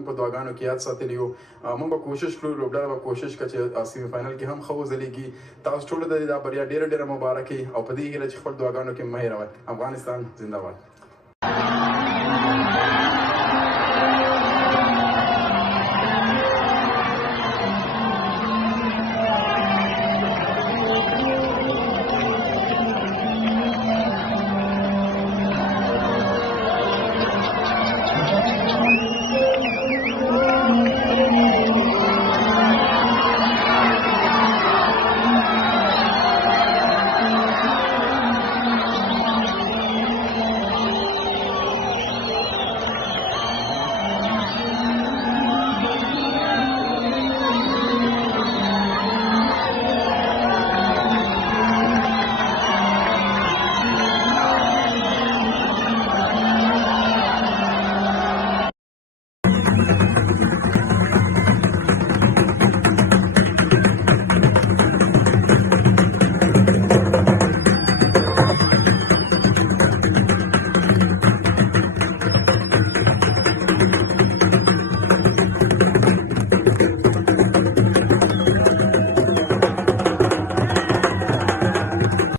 په دعاګانو کې یاد ساتلی یو. موږ به کوشش کړو، لوبډله به کوشش کړه چې سیمي فاینل کې هم ښه وځلیږي. تاسو ټولو ته دا بریا ډېره ډېره مبارکي او په دې هیله چې خپل دعاګانو کې مه هېروئ. افغانستان زنده باد.